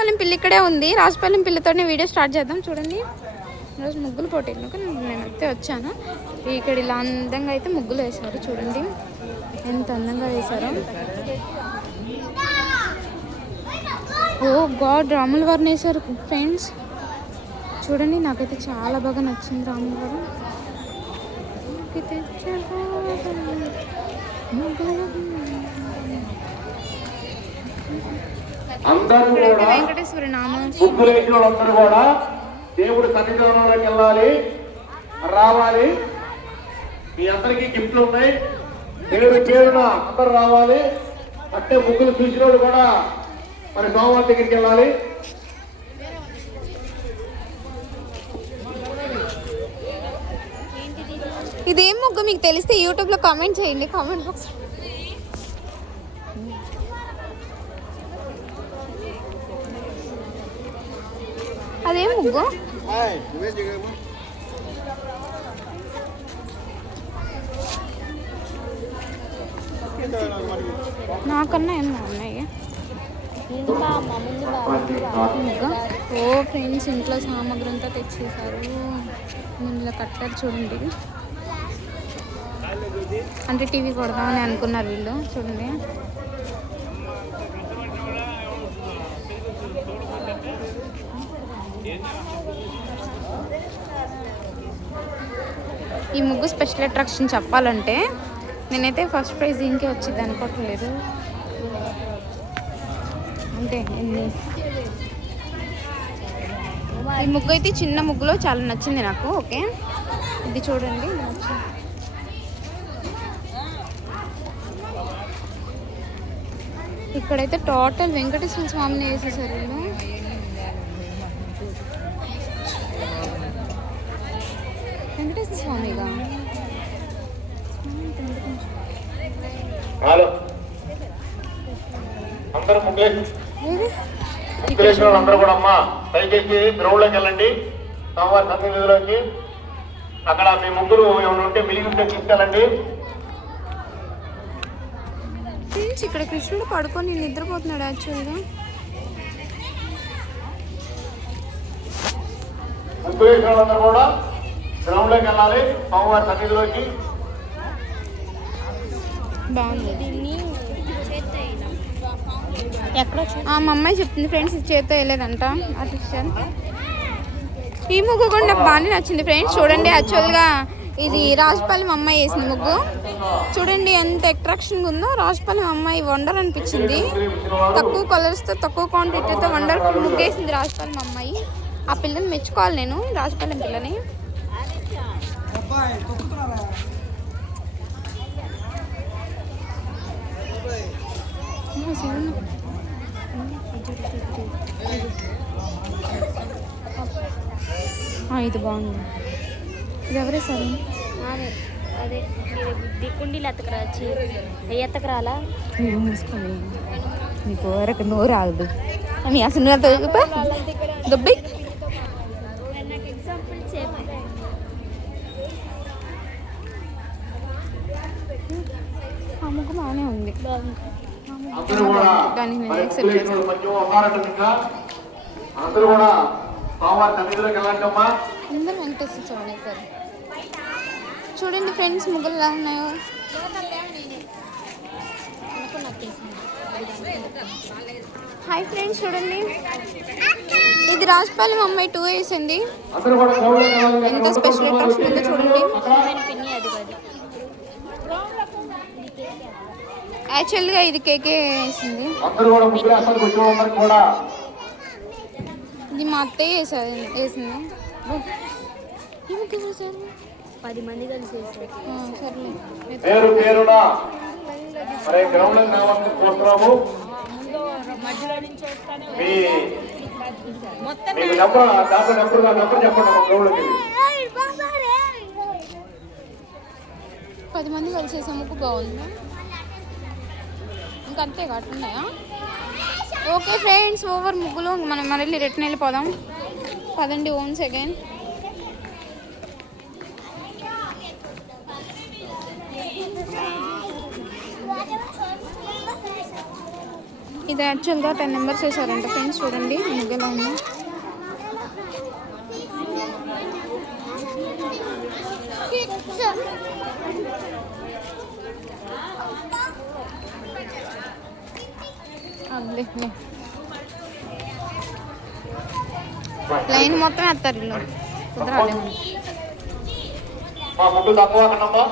రాజపాలెం పిల్లి ఇక్కడే ఉంది. రాజపాలెం పిల్లతోనే వీడియో స్టార్ట్ చేద్దాం. చూడండి ఈరోజు ముగ్గులు పోటీలకు నేనైతే వచ్చాను. ఇక్కడ ఇలా అందంగా అయితే ముగ్గులు వేశారు. చూడండి ఎంత అందంగా వేశారో. ఓ గాడ్, రాముల వారిని వేశారు ఫ్రెండ్స్. చూడండి నాకైతే చాలా బాగా నచ్చింది రాముల వారు. వెంకటేశ్వర నామం. ముగ్గులేసినోళ్ళందరూ కూడా దేవుడి సన్నిధానంలోకి వెళ్ళాలి, రావాలి. మీ అందరికీ గిఫ్ట్లు ఉన్నాయి. దేవుడి పేరున అందరూ రావాలి. అంటే ముగ్గులు చూసిన వాళ్ళు కూడా మరి సోమవారం దగ్గరికి వెళ్ళాలి. ఇదేం ముగ్గు మీకు తెలిస్తే యూట్యూబ్లో కామెంట్ చేయండి, కామెంట్ బాక్స్. అదేం ముగ్గు? నాకన్నా ఏం బాగున్నాయి. ఓ ఫ్రెండ్స్, ఇంట్లో సామాగ్రి అంతా తెచ్చేసారు. ఇందులో కట్టారు చూడండి. అంటే టీవీ కొడదామని అనుకున్నారు వీళ్ళు. చూడండి ఈ ముగ్గు స్పెషల్ అట్రాక్షన్ చెప్పాలంటే నేనైతే ఫస్ట్ ప్రైజ్ దీనికే వచ్చింది అనుకోవట్లేదు. అంటే ఈ ముగ్గు అయితే చిన్న ముగ్గులో చాలా నచ్చింది నాకు. ఓకే, ఇది చూడండి. ఇక్కడైతే టోటల్ వెంకటేశ్వర స్వామిని వేసేసారు వీళ్ళు. వెంకటేశ్వర స్వామిగా అందరూ కూడా అమ్మా దయచేసి గ్రౌండ్ లోకి వెళ్ళండి. సోమవారం సన్నిధిలోకి అక్కడ మీ ముగ్గురు ఏమైనా ఉంటే మిలిగి తీసుకెళ్ళండి. ఇక్కడ కృష్ణుడు పడుకొని నిద్రపోతున్నాడు. యాక్చువల్గా ముగ్గురు కూడా గ్రౌండ్ లోకి వెళ్ళాలి. సోమవారం సన్నిధిలోకి బాగుంది. మా అమ్మాయి చెప్తుంది ఫ్రెండ్స్, ఇది చేతితో వేయలేదంట అసిస్టెంట్. ఈ ముగ్గు కూడా నాకు బాగానే నచ్చింది ఫ్రెండ్స్. చూడండి యాక్చువల్గా ఇది రాజపాలెం అమ్మాయి వేసింది ముగ్గు. చూడండి ఎంత అట్రాక్షన్గా ఉందో. రాజపాలెం అమ్మాయి వండర్ అనిపించింది. తక్కువ కలర్స్తో తక్కువ క్వాంటిటీతో వండర్ఫుల్ ముగ్గు వేసింది రాజపాలెం అమ్మాయి. ఆ పిల్లని మెచ్చుకోవాలి నేను, రాజపాలెం పిల్లని. ఇది బాగుంది. ఇది ఎవరే సార్? అదే దిక్కుండీలు ఎత్తకరాచి ఎత్తకరాలా మూసుకోండి. నీకు ఎవరికి నోరు ఆగదు అని అసలు గబ్బి. ఆ ముగ్గు బాగానే ఉంది. దానికి నేను యాక్సెప్ట్ చేస్తాను. అందరూ వెంకటేశ్వర స్వామి సార్. చూడండి ఫ్రెండ్స్ ముగ్గులు ఎలా ఉన్నాయో. హాయ్ ఫ్రెండ్స్, చూడండి ఇది రాజపాలెం అమ్మాయి 2 వేసింది. ఎంత స్పెషల్ అట్రాక్షన్ ఉందో చూడండి. యాక్చువల్గా ఇది కేకే వేసింది. ఇది మా అత్తయ్య వేసింది. 10 మంది కలిసి వేసారు. మధ్యలో నుంచి వస్తానే 10 మంది కలిసి వేసే ముగ్గు బాగుంది. ఇంకా అంతే కట్టున్నాయా? ఓకే ఫ్రెండ్స్, ఓవర్ ముగ్గులు మనం మళ్ళీ రిటర్న్ వెళ్ళిపోదాం. పదండి ఓన్స్ అగైన్. ఇది యాక్చువల్గా 10 మెంబర్స్ వేసారంట ఫ్రెండ్స్. చూడండి ముగ్గు ఎలా ఉంది. లైన్ మొత్తం వేస్తారు ఇల్లు కుదరాలేము. మా ముగ్గులు తక్కువ కన్నమ్మా,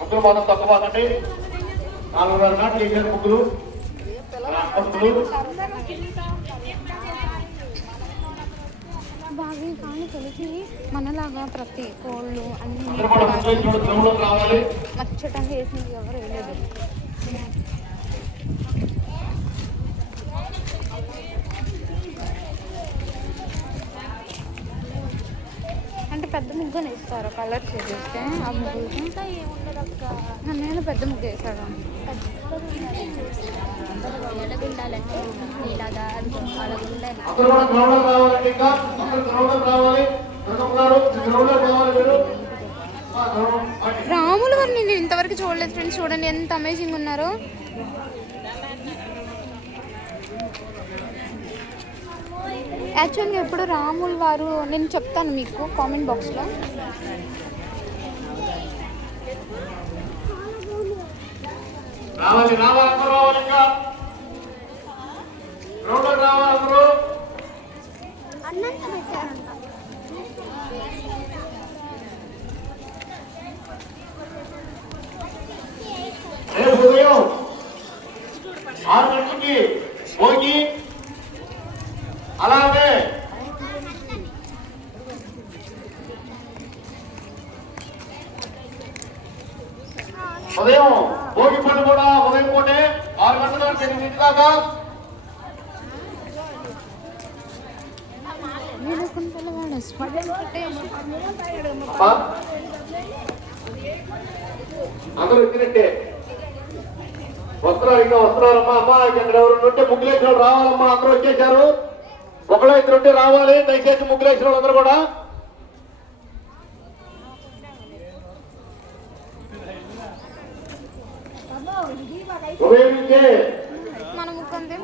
ముగ్గులు మాత్రం తక్కువ కండి. 4 నాట్లు వేసారు ముగ్గులు. బాగా కానీ తెలిసి మనలాగా ప్రతి కోళ్ళు అన్ని మచ్చటంగా వేసింది ఎవరు వేయలేదు. అంటే పెద్ద ముగ్గుని వేస్తారు కలర్ చేసేస్తే ఆ ముగ్గులకి. నేను పెద్ద ముగ్గు వేసాడు. ఎలాగుండాలంటే ఇలాగా అలాగుండాలి. రాముల వారిని నేను ఇంతవరకు చూడలేదు ఫ్రెండ్స్. చూడండి ఎంత అమేజింగ్ ఉన్నారో. యాక్చువల్గా ఎప్పుడు రాముల వారు నేను చెప్తాను మీకు కామెంట్ బాక్స్లో. రావాలి రావాలి అందరూ రావాలి. ఇంకా గ్రౌండ్లో రావాలి అందరూ. రేపు ఉదయం 6 గంటలకి భోగి, అలాగే ఉదయం భోగి పని కూడా ఉదయం పూటే 6 గంటల నుంచి 8 దాకా. అందరూ వచ్చినట్టే వస్త్రాలు ఇంకా వస్తున్నారమ్మా. అమ్మా ఇక్కడ ఎవరు ఉంటే ముగ్గులేసిన వాళ్ళు రావాలమ్మా. అందరూ వచ్చేసారు. ఒకళ్ళు 2 ఉంటే రావాలి. దయచేసి ముగ్గులేసిన వాళ్ళు అందరూ కూడా. ఉదయం నుంచే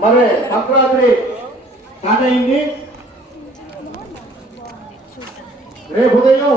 మరి సంక్రాంతి స్టార్ట్ అయింది. రేపు ఉదయం